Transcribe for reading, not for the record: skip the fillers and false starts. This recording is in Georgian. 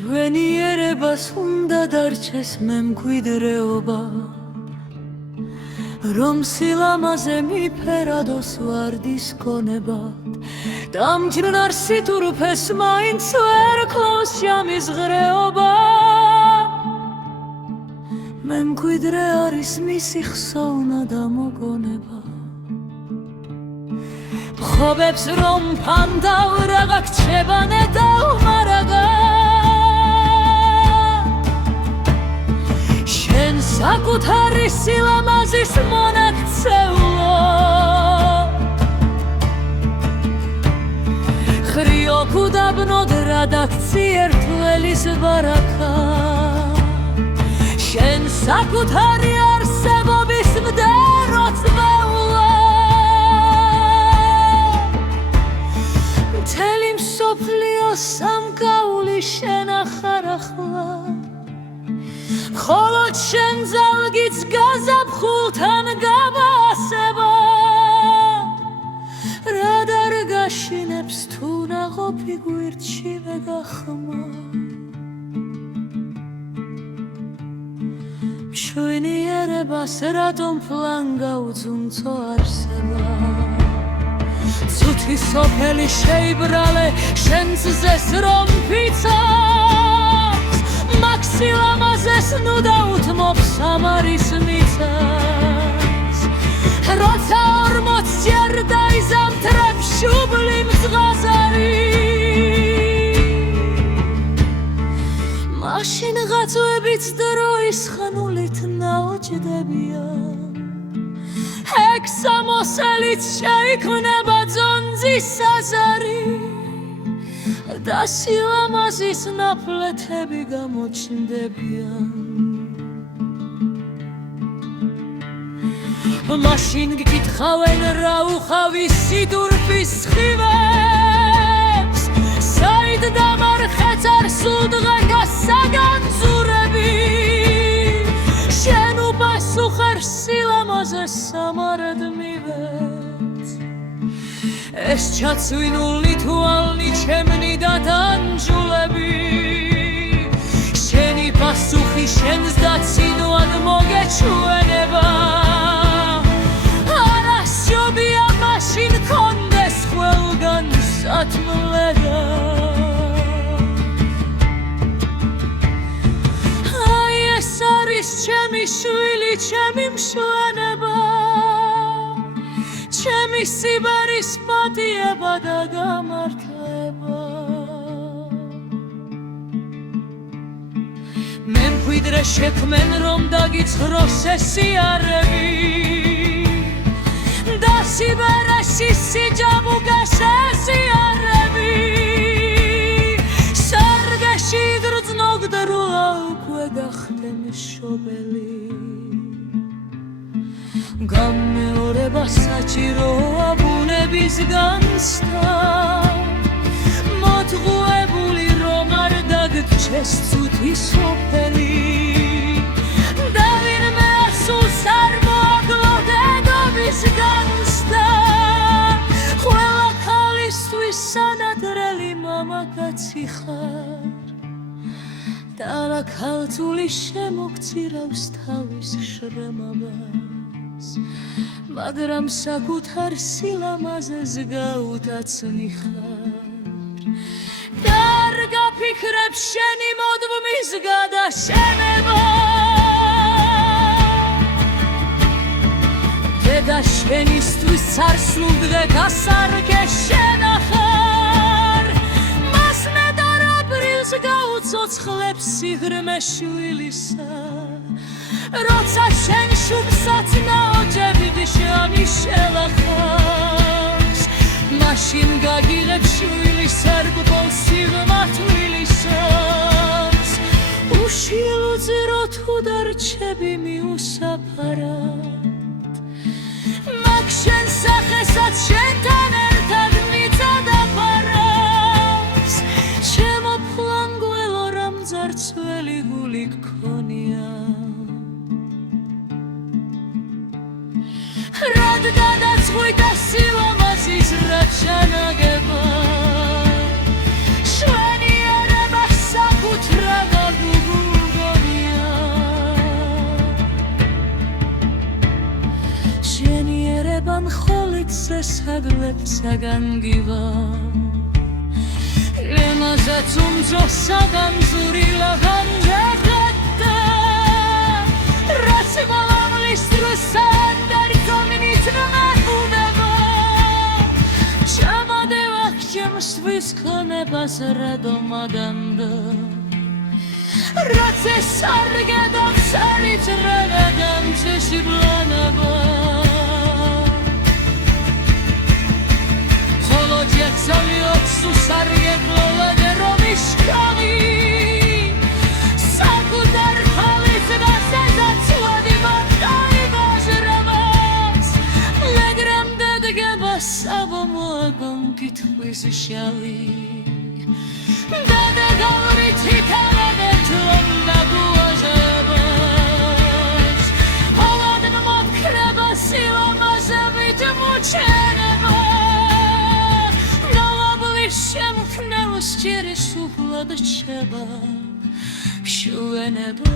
მშვენიერებას უნდა დარჩეს მემკვიდრეობა რომ სილამაზე მიფერადოს ვარდის კონებად დამჯნარ სიტურფეს მაინც ვერ კლავს ჟამის ღრეობა მემკვიდრე არის მისი ხსოვნა და მოგონება ხობებს რომ ფანდავ რაღა გრჩებანე დაუმარაგა შენ საკუთარი სილამაზის მონაქცეულო ხრიოკ უდაბნოდ რადაქცი ერთველის ბარაკა შენ საკუთარი არსებობის მდერო წვეულა მთელი მსოფლიო სამკაული შენ ახარ ახლა მხოლოდ შენ ძალგიც გაზაფხულთან გაბასება რა დარგაშინებს თუ ნაყოფი გვირდში ვეგახმა მშვენიერებას რატომ ფლან გაუძუნწო არსება ცუთი სოფელი შეიბრალე შენს ზეს რომ ფიცავს მაგ სილამაზეს ნუ დაუთმობს სამარის მიწას როცა 40 ჯერ დაიზამთრებ შუბლი მძღაზარი მაშინ ღაწვებიც დროის ხანულით ნაოჭდებიან ეგ სამოსელიც შეიქმნება ძონძის საზარი და სილამაზის ნაფლეთები გამოჩნდებიან მაშინ გკითხავენ რა უხავი სიდურფის სხივებს საიდ დამარხეთ არ სულდღე გასაგანძურები შენ უპასუხარ სილამაზეს სამარად მივეც ეს ჩაცვინული თვალნი ჩემნი და დანჯულები შენი პასუხი შენს დაცინვად მოგეჩვენება არასჯობია მაშინ კონდეს ყველგან სათმლედა აი ეს არის ჩემი შვილი ჩემი მშვენება ჩემი სიბარის პატიება და გამართლება მემკვიდრე შექმენ რომ დაგიცხროს ეს სიარები და სიბერეში სიჯაბუკა შესიარები სარგეში გრძნო გდრულა უკვე გახდე მშობელი გამეორება საჭიროა ბუნების განცდა მოთღუებული რომ არ დაგრჩეს ცუთი სოფელი და ვინმე ასულს არ მოაგლო დედობის განცდა ყველა ქალისთვის სანადრელი მამაკაცი ხარ და რა ქალწული შემოგწირავს თავის შრემებას მაგრამ საკუთარ სილამაზეს გაუტაცნი ხარ და არ გაფიქრებ შენი მოდვმის გადაშენება დედა შენისთვის ცარსულ დღეს არგე შენ ახარ მას ნეტარ აპრილს გაუცოცხლებს სიღრმე შვილისა როცა შენ შუბსაც ნაოჭებით ჟამი შელახავს მაშინ გაგიღებ შვილის სარგბოლ სიღმათვილისას უშილოძერო თუ დარჩები მიუსაფარად მაგ შენ სახესაც შენთან ერთად მიწადაფარავს ჩემო ფლანგველო რამ ძარცველი გული გქონია რად გადაწყვიტა სილამაზის რაც შანაგება შვენიერება საკუთრ საგლებსაგან გივა ემაზეც უმძროსაგან ზურილაგან ჯეღეთდა რაც მალამლის დროსად დარგომინით ნამებუნება ჩამადევახ ჩემსთვის ქონებას რადომადანდა რაც ეს სარგედამ სარიძრებედამ ცესიბლანება ხოლო ჯეცალიოთ სუსარგებლოვედე რომიშკავი საკუდარ ხალიც გასეზაცვადი მარტაი ბაჟრებას ლეგრამ დადგება საბომოაგონ კითხვის შავი დადე გავრით ითალადე თლონდა გუაჟებას ოლადნ მოქრება სილამაზებით მუჩენება შემხნევს ჭირის უფლად რჩება შუენება